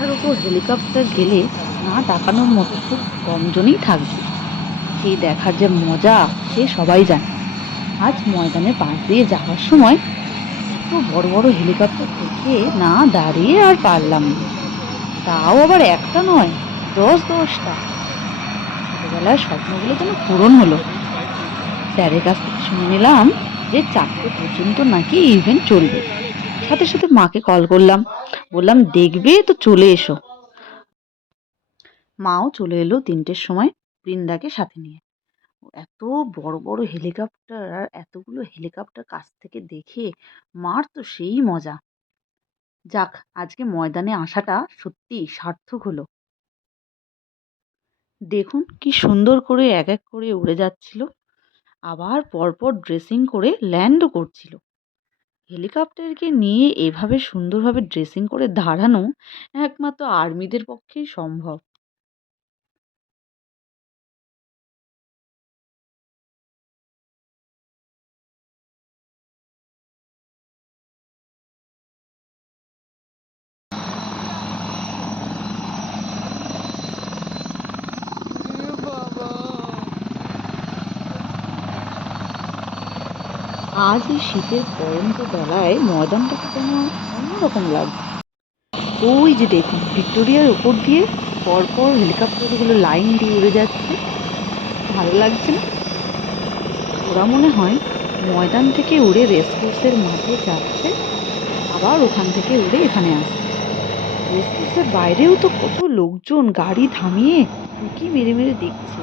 মাথার ওপর হেলিকপ্টার গেলে না তাকানোর মতো খুব কমজনই থাকবে। সেই দেখার যে মজা, সে সবাই জানে। আজ ময়দানের পাশ দিয়ে যাওয়ার সময় এত বড় বড় হেলিকপ্টার দেখে না দাঁড়িয়ে আর পারলাম না। তাও আবার একটা নয়, দশ দশটা। ছোটবেলার স্বপ্নগুলো যেন পূরণ হলো। স্যারের কাছ থেকে শুনে নিলাম যে চারটে পর্যন্ত নাকি ইভেন্ট চলবে। সাথে সাথে মাকে কল করলাম। বললাম, দেখবে তো চলে এসো। মাও চলে এলো তিনটের সময় বৃন্দাকে সাথে নিয়ে। এত বড় বড় হেলিকপ্টার আর এতগুলো হেলিকপ্টার কাছ থেকে দেখে মার তো সেই মজা। যাক, আজকে ময়দানে আসাটা সত্যি সার্থক হলো। দেখুন কি সুন্দর করে এক এক করে উড়ে যাচ্ছিল। আবার পরপর ড্রেসিং করে ল্যান্ডও করছিল। হেলিকপ্টারকে নিয়ে এভাবে সুন্দরভাবে ড্রেসিং করে দাঁড়ানো একমাত্র আর্মিদের পক্ষেই সম্ভব। আজ এই শীতের পরন্ত বেলায় ময়দানটাকে যেন অন্যরকম লাগছে। ওই যে দেখুন, ভিক্টোরিয়ার উপর দিয়ে পরপর হেলিকপ্টারগুলো লাইন দিয়ে উড়ে যাচ্ছে। ভালো লাগছে না? ওরা মনে হয় ময়দান থেকে উড়ে রেসকোর্সের মাঠে যাচ্ছে, আবার ওখান থেকে উড়ে এখানে আসছে। রেসকোর্সের বাইরেও তো কত লোকজন গাড়ি থামিয়ে উঁকি মেরে মেরে দেখছে।